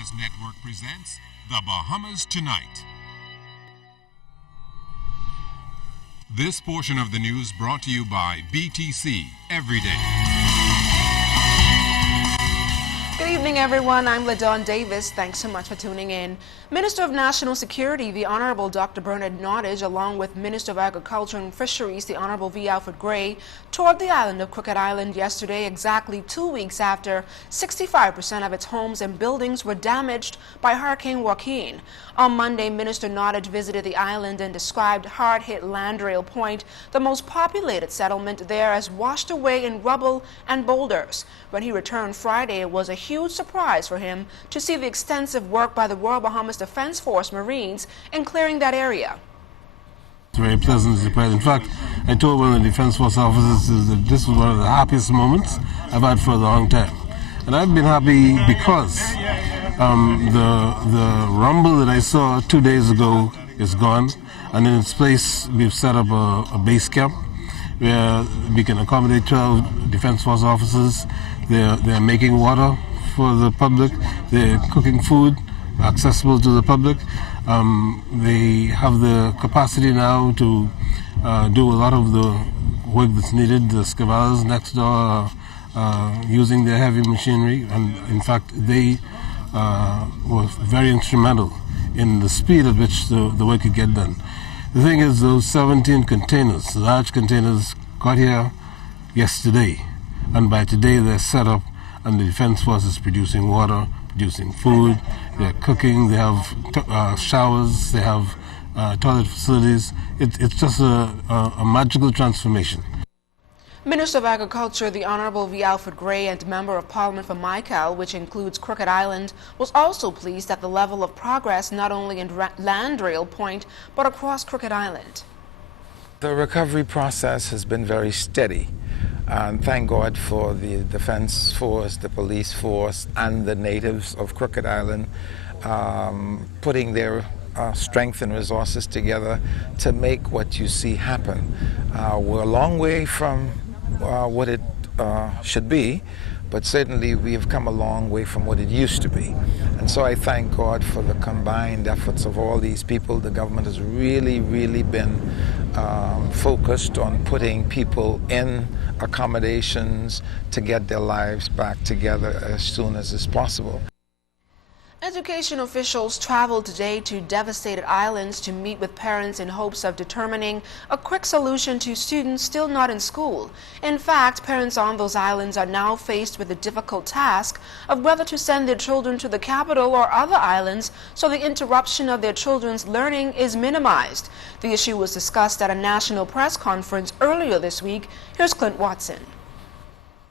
CBS Network presents The Bahamas Tonight. This portion of the news brought to you by BTC Everyday. Good evening, everyone. I'm LaDawn Davis. Thanks so much for tuning in. Minister of National Security, the Honorable Dr. Bernard Nottage, along with Minister of Agriculture and Fisheries, the Honorable V. Alfred Gray, toured the island of Crooked Island yesterday, exactly 2 weeks after 65% of its homes and buildings were damaged by Hurricane Joaquin. On Monday, Minister Nottage visited the island and described hard-hit Landrail Point, the most populated settlement there, as washed away in rubble and boulders. When he returned Friday, it was a huge surprise for him to see the extensive work by the Royal Bahamas Defense Force Marines in clearing that area. It's very pleasant surprise. In fact, I told one of the Defense Force officers that this was one of the happiest moments I've had for a long time. And I've been happy because the rumble that I saw 2 days ago is gone. And in its place, we've set up a base camp where we can accommodate 12 Defense Force officers. They're making water for the public. They're cooking food accessible to the public. They have the capacity now to do a lot of the work that's needed. The Scavals next door are using their heavy machinery, and in fact they were very instrumental in the speed at which the work could get done. The thing is, those 17 containers, large containers, got here yesterday, and by today they're set up, and the Defense Force is producing water, producing food, they're cooking, they have showers, they have toilet facilities. It's just a magical transformation. Minister of Agriculture, the Honorable V. Alfred Gray, and Member of Parliament for Michael, which includes Crooked Island, was also pleased at the level of progress not only in Landrail Point, but across Crooked Island. The recovery process has been very steady. And thank God for the Defense Force, the police force, and the natives of Crooked Island putting their strength and resources together to make what you see happen. We're a long way from what it should be, but certainly we have come a long way from what it used to be. And so I thank God for the combined efforts of all these people. The government has really, really been focused on putting people in accommodations to get their lives back together as soon as is possible. Education officials traveled today to devastated islands to meet with parents in hopes of determining a quick solution to students still not in school. In fact, parents on those islands are now faced with the difficult task of whether to send their children to the capital or other islands so the interruption of their children's learning is minimized. The issue was discussed at a national press conference earlier this week. Here's Clint Watson.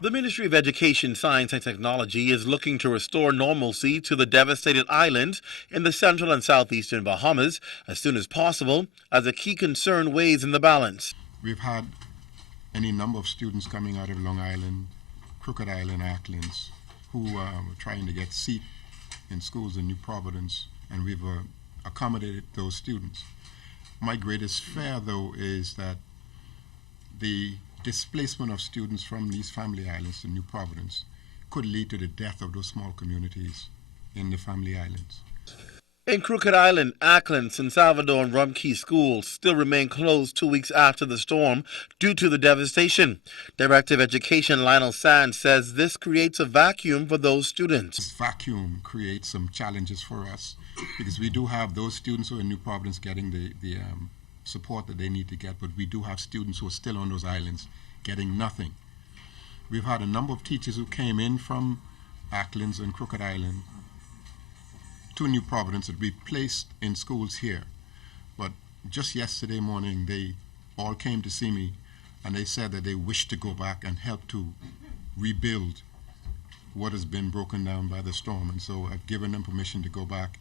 The Ministry of Education, Science and Technology is looking to restore normalcy to the devastated islands in the central and southeastern Bahamas as soon as possible, as a key concern weighs in the balance. We've had any number of students coming out of Long Island, Crooked Island, Acklins, who were trying to get seats in schools in New Providence, and we've accommodated those students. My greatest fear, though, is that the displacement of students from these family islands to New Providence could lead to the death of those small communities in the family islands. In Crooked Island, Acklin, San Salvador, and Rumkey schools still remain closed 2 weeks after the storm due to the devastation. Director of Education Lionel Sands says this creates a vacuum for those students. This vacuum creates some challenges for us because we do have those students who are in New Providence getting the support that they need to get, but we do have students who are still on those islands getting nothing. We've had a number of teachers who came in from Acklins and Crooked Island to New Providence that we placed in schools here. But just yesterday morning, they all came to see me and they said that they wish to go back and help to rebuild what has been broken down by the storm. And so I've given them permission to go back.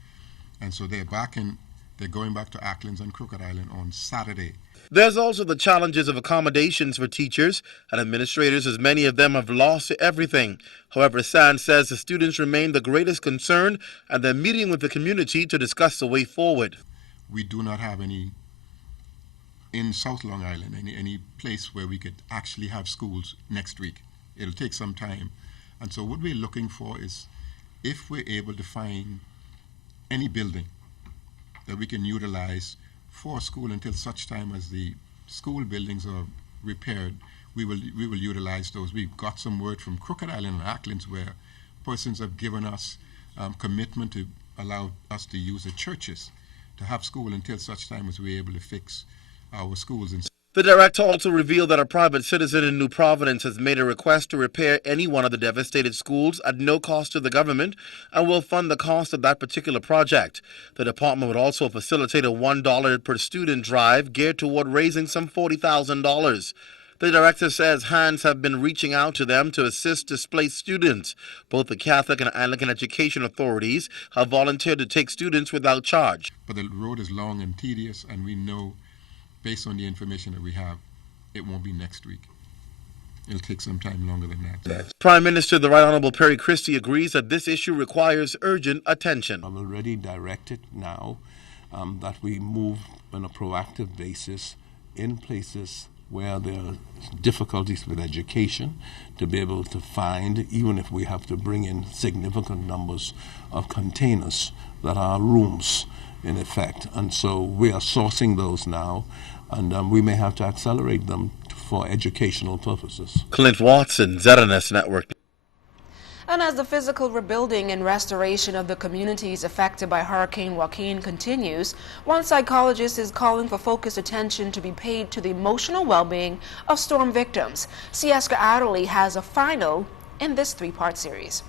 And so they're going back to Acklins and Crooked Island on Saturday. There's also the challenges of accommodations for teachers and administrators, as many of them have lost everything. However, Sands says the students remain the greatest concern, and they're meeting with the community to discuss the way forward. We do not have any, in South Long Island, any place where we could actually have schools next week. It'll take some time. And so what we're looking for is if we're able to find any building that we can utilize for school until such time as the school buildings are repaired, we will utilize those. We've got some word from Crooked Island and Acklands where persons have given us commitment to allow us to use the churches to have school until such time as we're able to fix our schools. The director also revealed that a private citizen in New Providence has made a request to repair any one of the devastated schools at no cost to the government and will fund the cost of that particular project. The department would also facilitate a $1 per student drive geared toward raising some $40,000. The director says hands have been reaching out to them to assist displaced students. Both the Catholic and Anglican education authorities have volunteered to take students without charge. But the road is long and tedious, and we know, based on the information that we have, it won't be next week. It'll take some time longer than that. Prime Minister, the Right Honorable Perry Christie, agrees that this issue requires urgent attention. I've already directed now that we move on a proactive basis in places where there are difficulties with education to be able to find, even if we have to bring in significant numbers of containers that are rooms in effect. And so we are sourcing those now, and we may have to accelerate them for educational purposes. Clint Watson, ZNS Network. And as the physical rebuilding and restoration of the communities affected by Hurricane Joaquin continues, one psychologist is calling for focused attention to be paid to the emotional well-being of storm victims. Sieska Adderley has a final in this three-part series.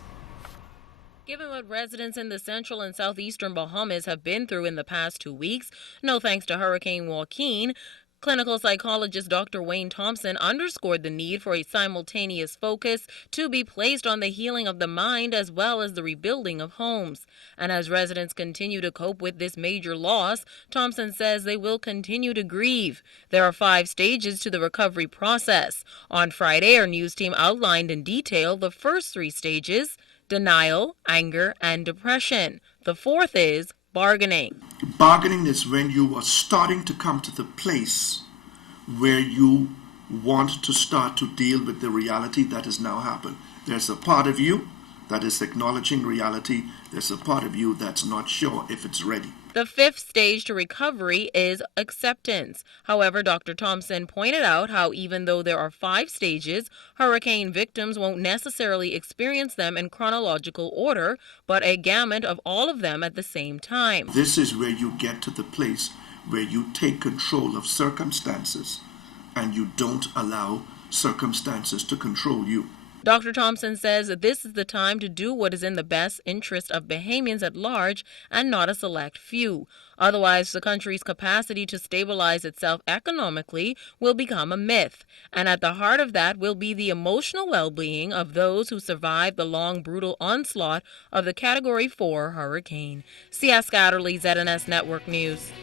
Given what residents in the central and southeastern Bahamas have been through in the past 2 weeks, no thanks to Hurricane Joaquin, clinical psychologist Dr. Wayne Thompson underscored the need for a simultaneous focus to be placed on the healing of the mind as well as the rebuilding of homes. And as residents continue to cope with this major loss, Thompson says they will continue to grieve. There are 5 stages to the recovery process. On Friday, our news team outlined in detail the first 3 stages: denial, anger, and depression. The 4th is bargaining. Bargaining is when you are starting to come to the place where you want to start to deal with the reality that has now happened. There's a part of you that is acknowledging reality. There's a part of you that's not sure if it's ready. The 5th stage to recovery is acceptance. However, Dr. Thompson pointed out how even though there are 5 stages, hurricane victims won't necessarily experience them in chronological order, but a gamut of all of them at the same time. This is where you get to the place where you take control of circumstances and you don't allow circumstances to control you. Dr. Thompson says that this is the time to do what is in the best interest of Bahamians at large and not a select few. Otherwise, the country's capacity to stabilize itself economically will become a myth. And at the heart of that will be the emotional well-being of those who survived the long, brutal onslaught of the Category 4 hurricane. Sieska Adderley, ZNS Network News.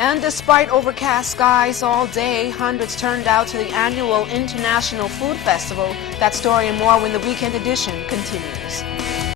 And despite overcast skies all day, hundreds turned out to the annual International Food Festival. That story and more when the weekend edition continues.